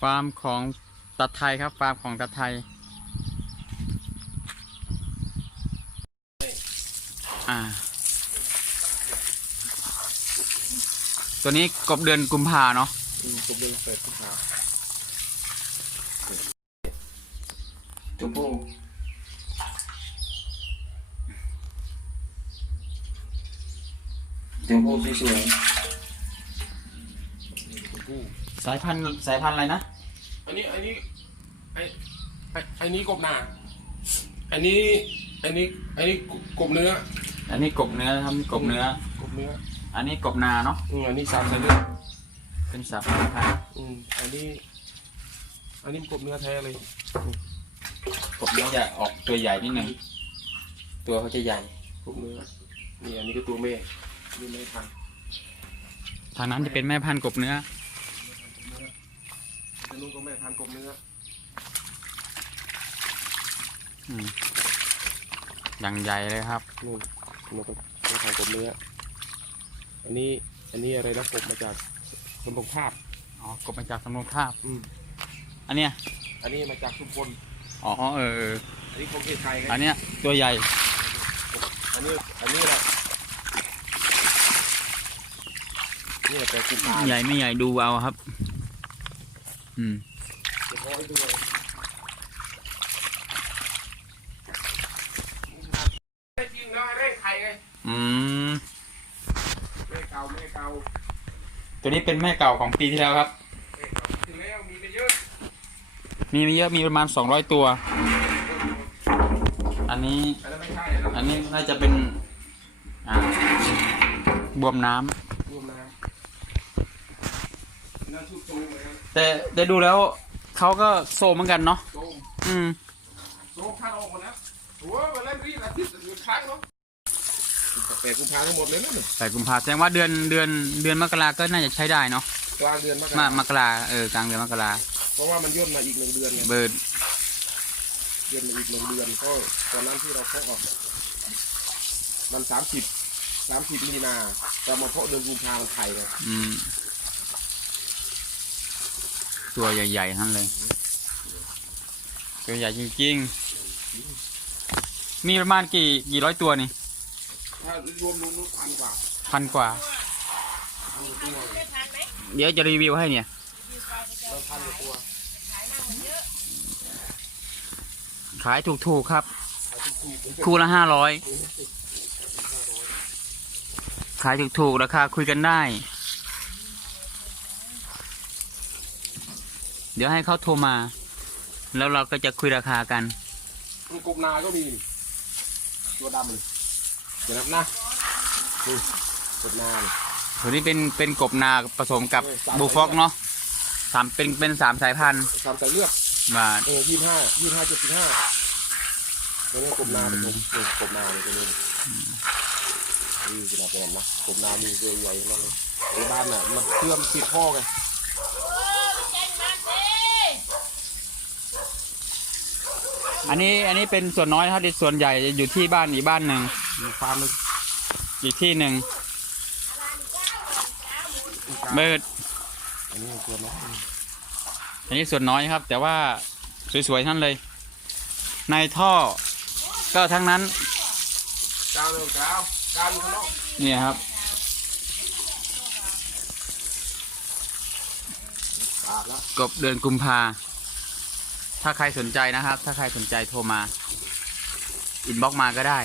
ฟาร์มของตัดไทยครับ ฟาร์มของตัดไทย อ่า ตัวนี้กบเดือนกุมภาเนาะอืมกบเดือนเปิดขึ้นมาตัวผู้ตัวผู้สวย สายพันธุ์สายพันธุ์อะไรนะ อันนี้อันนี้ไอ้ไอ้ไอ้นี้กบนาอันนี้อันนี้อันนี้กบเนื้ออันนี้กบเนื้อครับกบเนื้อ กบเนื้ออันนี้กบนาเนาะ อืมอันนี้สามสายเลือดเป็นสายพันธุ์ไทยอืมอันนี้ อันนี้กบเนื้อแท้เลยกบเนื้อจะออกตัวใหญ่นิดนึง ตัวเขาจะใหญ่ กบเนื้อนี่อันนี้ก็ตัวแม่นี่ไม่พันธุ์ ทางนั้นจะเป็นแม่พันธุ์กบเนื้ออั นนู้นก็แม่พันธุ์กบเนื้ออืมอย่างใหญ่เลยครับนู่นมันก็แม่พันธุ์กบเนื้อ อันนี้ อันนี้อะไรนะกบมาจากสมบงภาพ อ๋อกบมาจากสำโรงทาบ อืมอันเนี้ย อันนี้มาจากชุมพลอ๋อเออเออ อันนี้ของเขตไทยไงอันเนี้ยตัวใหญ่ อันนี้ อันนี้แหละนี่แหละแต่กุมภาใหญ่ไม่ใหญ่ดูเอาครับ อืมเดี๋ยวเขาให้ดูเลยได้จริงแล้วให้เร่งไข่ไงอืมแม่เก่าแม่เก่าตัวนี้เป็นแม่เก่าของปีที่แล้วครับ แม่เก่าถึงแล้วมีไม่เยอะมีไม่เยอะมีประมาณสองร้อยตัว อันนี้อันนั้นไม่ใช่อันนั้นอันนี้น่าจะเป็น อ่า บวมน้ำรวมน้ำนั่นชุดโตเหมือนกัน แต่แต่ดูแล้วเขาก็โซมเหมือนกันเนาะโตอืมโตท่านออกหมดแล้วโอ้ยมาเล่นรีดอาทิตย์หยุดครั้งเนาะแต่กุมภาทั้งหมดเลยนะเนี่ยแต่กุมภาแสดงว่าเดือนเดือนเดือนมกราก็น่าจะใช้ได้เนาะกลางเดือนมกมารามกราเออกลางเดือนมกราเพราะว่ามันย่นมาอีกหนึ่งเดือนไงเบิร์ดย่นมาอีกหนึ่งเดือนก็ตอนนั้นที่เราเพาะออกมันสามสิบสามสิบมีนาแต่มาเพาะเดือนกุมภาพันธ์ไทยเลยอืม ตัวใหญ่ๆทั้งนั้นเลย ตัวใหญ่จริงๆ มีประมาณกี่กี่ร้อยตัวนี่ถ้ารวมนู้นพันกว่าพันกว่าพันกว่าตัวเดี๋ยวจะรีวิวให้เนี่ยแล้วพันกว่าตัวขายถูกๆครับขายถูกๆคู่ละห้าร้อยขายถูกๆราคาคุยกันได้ เดี๋ยวให้เขาโทรมา แล้วเราก็จะคุยราคากันมันกบนาก็มีนี่ตัวดำเลยเดี๋ยวนับนะนี่กบนานี่ตัวนี้เป็นเป็นกบนาผสมกับเออสามบูฟอกเนาะสามเป็นเป็นสามสายพันธุ์ตามใจเลือกบาทเออยี่ห้ายี่ห้าจุดห้าตัวนี้กบนาผสมนี่กบนาเลยตัวนี้นี่ขนาดแบบนะกบนามีตัวใหญ่มากเลยในบ้านน่ะมันเชื่อมติดพ่อไง อันนี้อันนี้เป็นส่วนน้อยนะครับที่ส่วนใหญ่จะอยู่ที่บ้านอีกบ้านหนึ่งมีฟาร์มเลยอีกที่หนึ่งเบิร์ดอันนี้ตัวน้อยอันนี้ส่วนน้อยครับ แต่ว่าสวยๆทั้งนั้นเลย ในท่อก็ทั้งนั้นกาวเลยกาวกาวอยู่ข้างนอกเนี่ยครับขาดแล้วกบเดือนกุมภา ถ้าใครสนใจนะครับ ถ้าใครสนใจโทรมา อินบ็อกมาก็ได้